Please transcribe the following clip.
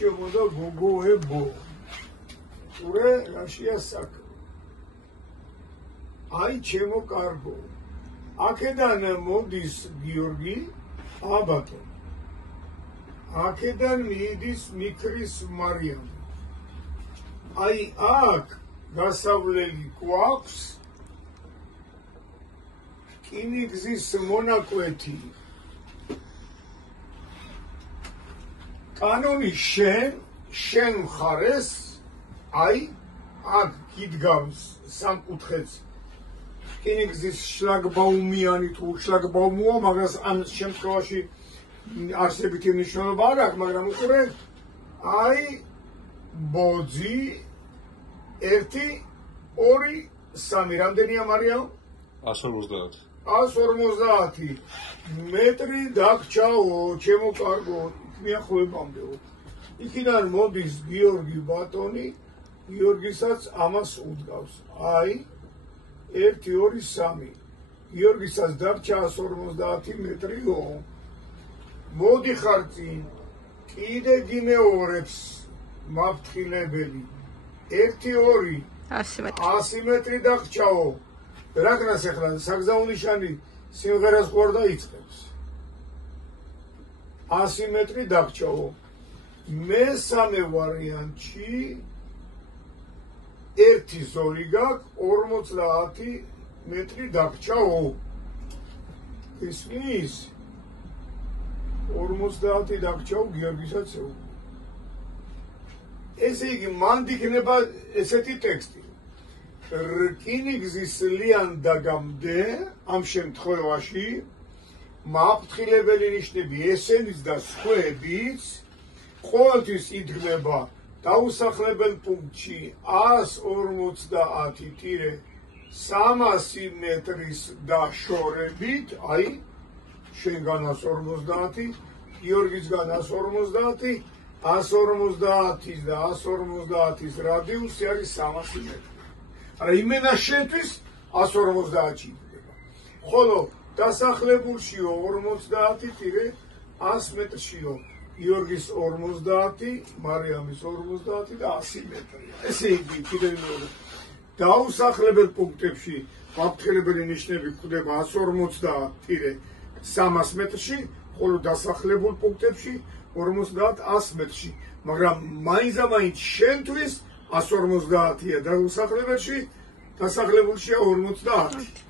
შემოდა გოგოებო. ურე რაშია საქმე. აი ჩემო კარგო. აქედან მოდის გიორგი, აბატო. აქედან მიდის მიქრის მარიამი. აი აქ გასავლელი გვაქვს რკინიგზის მონაკვეთი. კანონი შენ მხარეს აი აქ გიდგავს სამკუთხედს რკინიგზის შლაგბაუმიანი თუ შლაგბაუმოა, მაგას ამ შემთხვევაში არსებითი მნიშვნელობა არ აქვს, მაგრამ უყურე აი ბოძი 1 2 3 რამდენია მარიამ? 150. 150 მეტრი დაგჭაო, ჩემო კარგო, მიახლოებამდე. იქიდან მოდის გიორგი ბატონი, გიორგისაც ამას უდგავს. აი 1 2 3 გიორგისაც დაგჭა 150 მეტრიო. მოდიხარ წინ, კიდე გიმეორებს მაფრთხილებელი 1 2 100 მეტრი დაგჭაო. რაგნას ახლა საგზაო ნიშანი სიმღერას ყორ დაიწყებს. 100 მეტრი დაგჭაო. მესამე ვარიანტში 1 ზოლი გაქვს 50 მეტრი დაგჭაო. ისმის 50 დაგჭაო გიორგისაც ეუბნება. ესე იგი მანდ იქნება ესეთი ტექსტი. რკინიგზის ლიანდაგამდე ამ შემთხვევაში მაფრთხილებელი ნიშნები ესენიც და სხვაებიც ყოველთვის იდგმება დაუსახლებელ პუნქტში 150-300 მეტრის დაშორებით, აი შენგან 150, გიორგისგან 150, 150-ის და 150-ის რადიუსი არის 300 მეტრი. არა იმენა შენთვის 150-ში იდგება. ხოლო დასახლებულშიო 50-100 მეტრშიო გიორგის 50, მარიამის 50 და 100 მეტრია. ესე იგი კიდევ მეორე დაუსახლებელ პუნქტებში მაფრთხილებელი ნიშნები გვხვდება 150-300 მეტრში, ხოლო დასახლებულ პუნქტებში 50-100 მეტრში, მაგრამ მაინც შენთვის 150-ია დასახლებულშია 50.